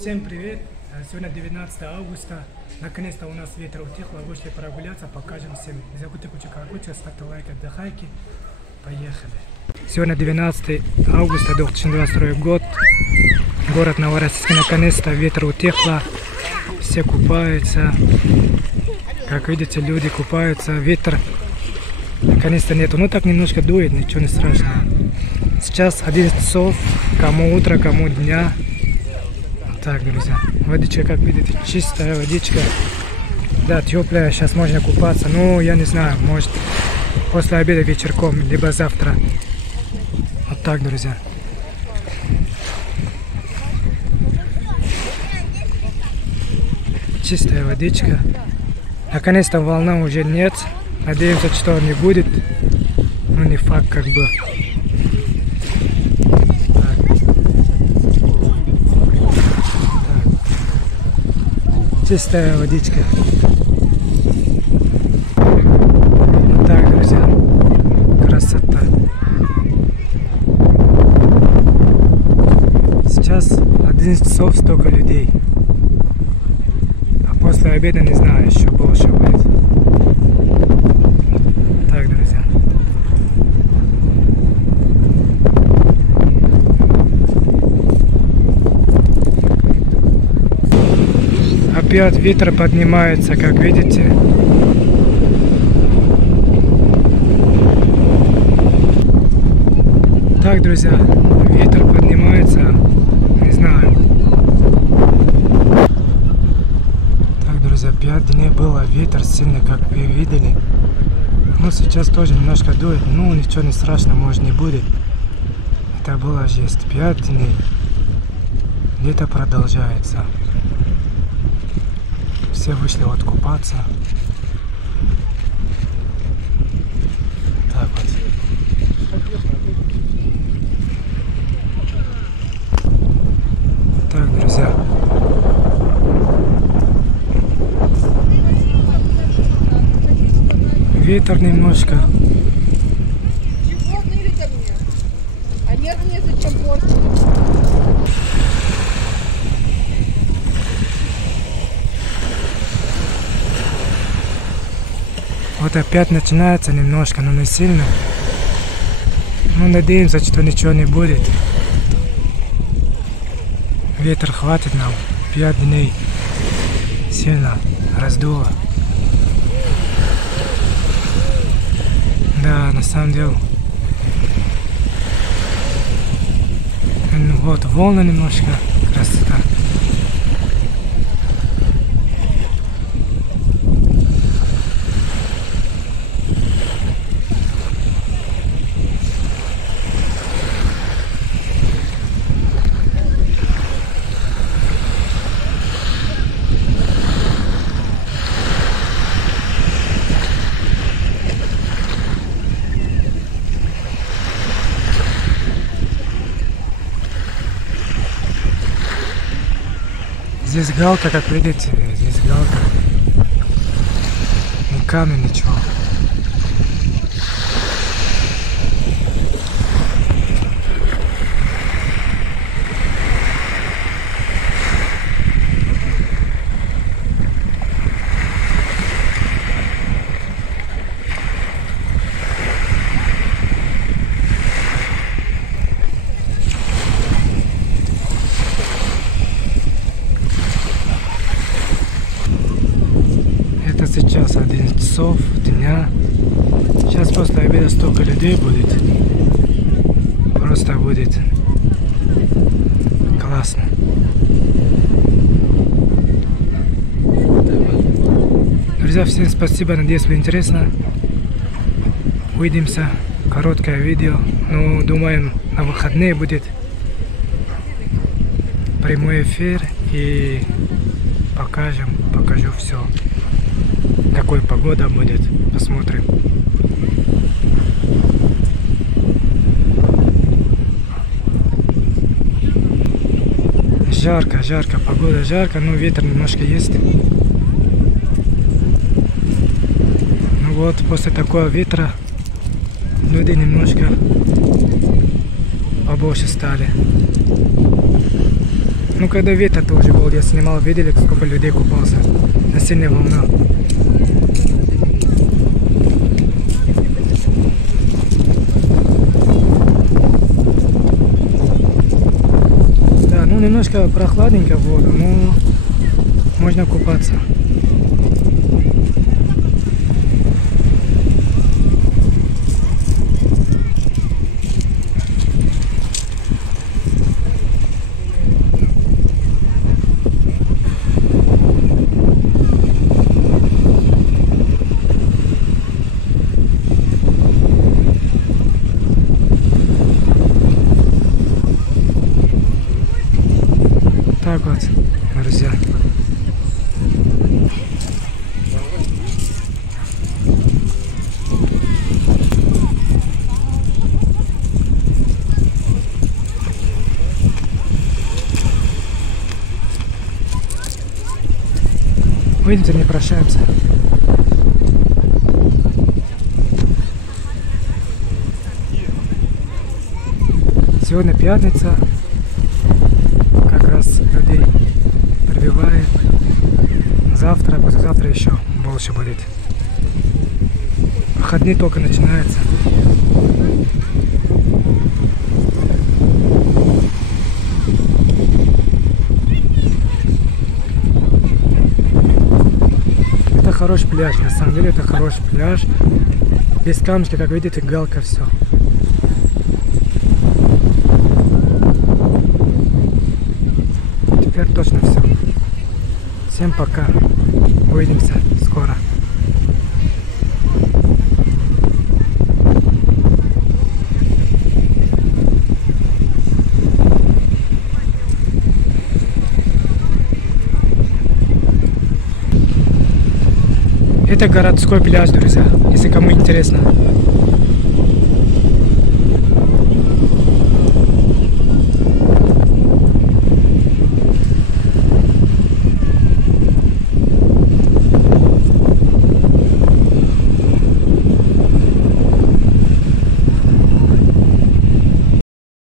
Всем привет! Сегодня 19 августа. Наконец-то у нас ветер утихло. Вышли прогуляться, покажем всем. Не забудьте кучу, ставьте лайк, отдыхайте. Поехали! Сегодня 12 августа 2022 год. Город Новороссийск. Наконец-то ветер утихло. Все купаются. Как видите, люди купаются. Ветер наконец-то нету. Ну так немножко дует, ничего не страшного. Сейчас 11 часов. Кому утро, кому дня. Так, друзья, водичка, как видите, чистая водичка. Да, теплая, сейчас можно купаться. Ну, я не знаю, может после обеда вечерком, либо завтра. Вот так, друзья. Чистая водичка. Наконец-то волна уже нет. Надеемся, что не будет. Ну, не факт, как бы. Чистая водичка. Вот так, друзья. Красота. Сейчас 11 часов, столько людей. А после обеда не знаю, еще больше будет. Так, друзья. Опять ветер поднимается, как видите. Так, друзья, ветер поднимается, не знаю. Так, друзья, 5 дней было ветер сильный, как вы видели. Ну, сейчас тоже немножко дует, ну, ничего не страшно, может не будет. Это было жесть, 5 дней. Лето продолжается. Все вышли вот купаться. Так вот. Так, друзья. Ветер немножко. Чего ныли ко мне? А нервы мне зачем портить? Вот опять начинается немножко, но не сильно. Ну, надеемся, что ничего не будет. Ветер хватит нам. 5 дней. Сильно раздуло. Да, на самом деле. Вот волны немножко. Красота. Здесь галка, как видите, здесь галка. Ни камень, ничего. Сейчас 11 часов дня. Сейчас после обеда столько людей будет. Просто будет классно. Друзья, всем спасибо. Надеюсь, вам интересно. Увидимся. Короткое видео. Ну, думаем, на выходные будет прямой эфир. И покажу все. Какой погода будет, посмотрим. Жарко, погода жарко, но ветер немножко есть. Ну вот, после такого ветра люди немножко побольше стали. Ну, когда ветер тоже был, я снимал, видели, сколько людей купался на сильной волне. Да, ну немножко прохладненько воду, но можно купаться. Так вот, друзья. Увидимся, не прощаемся. Сегодня пятница. Как раз людей прибывает. Завтра, послезавтра еще больше будет. Выходные только начинаются. Это хороший пляж, на самом деле это хороший пляж. Без камешки, как видите, галка, все. Теперь точно все. Всем пока. Увидимся скоро. Это городской пляж, друзья, если кому интересно.